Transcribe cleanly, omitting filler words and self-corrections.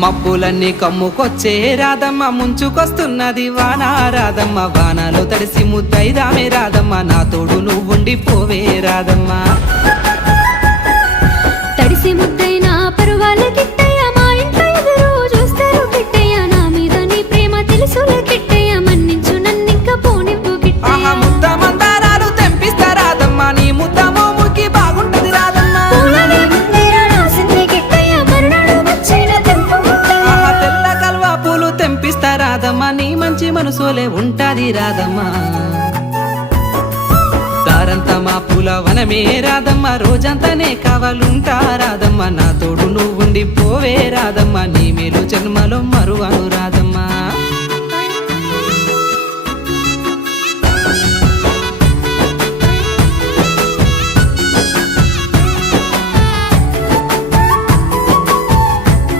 మబ్బులన్నీ కమ్ముకొచ్చే రాధమ్మ ముంచుకొస్తున్నది వాన రాధమ్మ వానలో తడిసి ముద్దైదామే రాధమ్మ నా తోడు నువ్వుండి పోవే రాధమ్మ తడిసి ముద్దైనా పరువాల కిట్టయ్య మా ఇంట్లో ఎదురు చూస్తారు కిట్టయ్య నా మీద నీ ప్రేమ తెలుసులే కిట్టయ్య మన్నించు నన్నింక పోనివ్వు కిట్టయ్య ముద్ద మందారాలు తెంపిస్తా రాధమ్మ నీ ముద్ద మోముకి బాగుంటది రాధమ్మ తెల్ల కల్వా పూలు తెంపిస్తా రాధమ్మ నీ మంచి మనసులే ఉంటాది రాధమ్మ దారంతా మా పూల వనమే రాధమ్మ రోజంతానే కావాలుంటా రాధమ్మ నా తోడు నువ్వుండి పోవే రాధమ్మ నీ మేలు